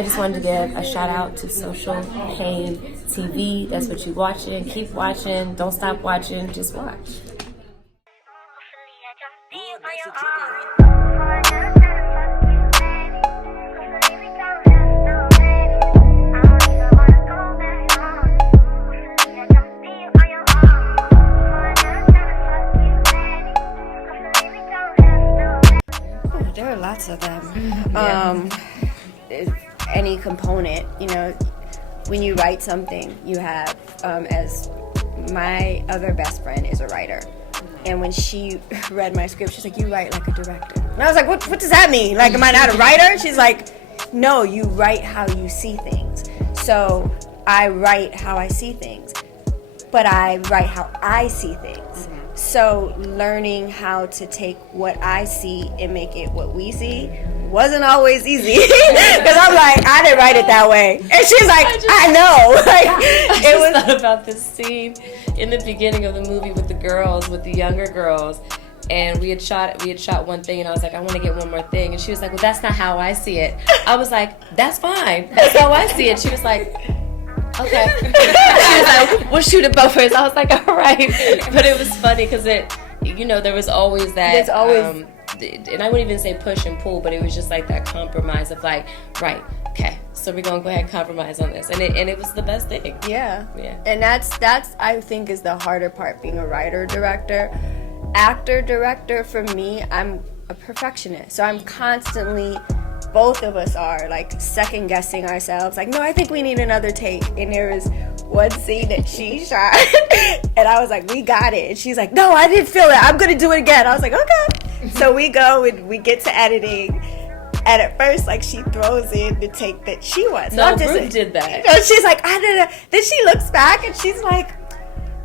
I just wanted to give a shout out to Social Payne TV. That's what you're watching. Keep watching. Don't stop watching. Just watch. There are lots of them. Any component, when you write something, you have, as my other best friend is a writer. And when she read my script, she's like, you write like a director. And I was like, what does that mean? Like, am I not a writer? She's like, no, you write how you see things. So I write how I see things, but I write how I see things. So learning how to take what I see and make it what we see wasn't always easy. Because I'm like, I didn't write it that way. And she's like, I know. Like, I thought about this scene in the beginning of the movie with the girls, with the younger girls. And we had shot one thing, and I was like, I want to get one more thing. And she was like, well, that's not how I see it. I was like, that's fine. That's how I see it. She was like, okay. She was like, we'll shoot it both ways. I was like, all right. But it was funny because there was always that. There's always. And I wouldn't even say push and pull, but it was just like that compromise of like, right, okay, so we're gonna go ahead and compromise on this, and it was the best thing. Yeah. And that's I think is the harder part, being a writer director. Actor director, for me, I'm a perfectionist, so I'm constantly. Both of us are like second guessing ourselves. Like, no, I think we need another take. And there was one scene that she shot, and I was like, we got it. And she's like, no, I didn't feel it. I'm gonna do it again. I was like, okay. So we go and we get to editing, and at first, like, she throws in the take that she wants. No, Ruth did that. She's like, I don't know. Then she looks back and she's like,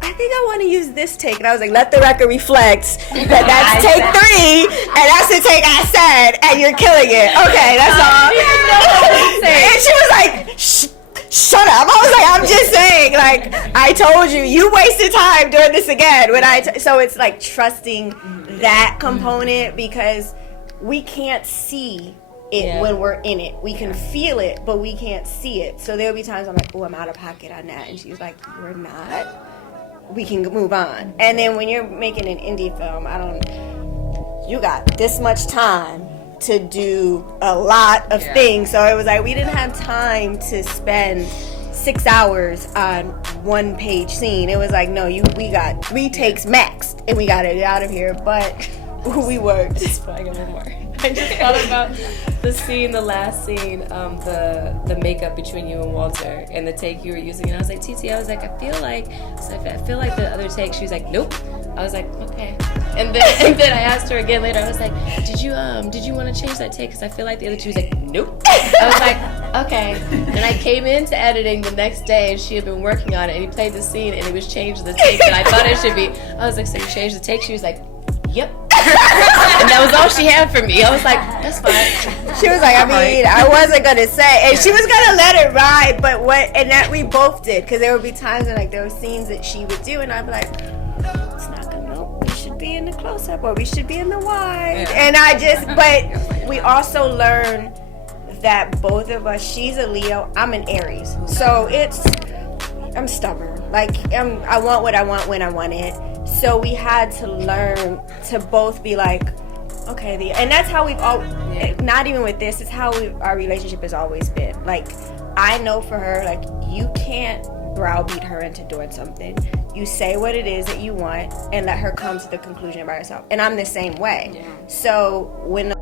I think I want to use this take. And I was like, let the record reflect that that's take 3, and that's the take I said, and you're killing it. Okay, that's all. And she was like, shut up. I was like, I'm just saying, like, I told you, you wasted time doing this again. So it's like trusting that component, because we can't see it when we're in it. We can feel it, but we can't see it. So there'll be times I'm like, oh, I'm out of pocket on that. And she's like, you're not. We can move on. And then when you're making an indie film, you got this much time to do a lot of things. So it was like, we didn't have time to spend 6 hours on one page scene. It was like, no, we got 3 takes max, and we got to get out of here. But we worked. Just probably one more. I just thought about the last scene, the makeup between you and Walter, and the take you were using. And I was like, TT, I feel like the other take. She was like, nope. I was like, okay. And then I asked her again later. I was like, did you want to change that take? Because I feel like the other two. Was like, nope. I was like, okay. And I came into editing the next day, and she had been working on it, and he played the scene, and it was changed the take that I thought it should be. I was like, so you changed the take? She was like, yep. And that was all she had for me. I was like, that's fine. She was like, I wasn't gonna say, and she was gonna let it ride, but and that we both did, because there would be times when, like, there were scenes that she would do, and I'd be like, it's not gonna, no, we should be in the close-up, or we should be in the wide. And but we also learn that both of us, she's a Leo, I'm an Aries, so I'm stubborn. Like, I want what I want when I want it. So we had to learn to both be like, okay, and that's how we've all, not even with this, it's how our relationship has always been. Like, I know for her, like, you can't browbeat her into doing something. You say what it is that you want and let her come to the conclusion by herself. And I'm the same way. So when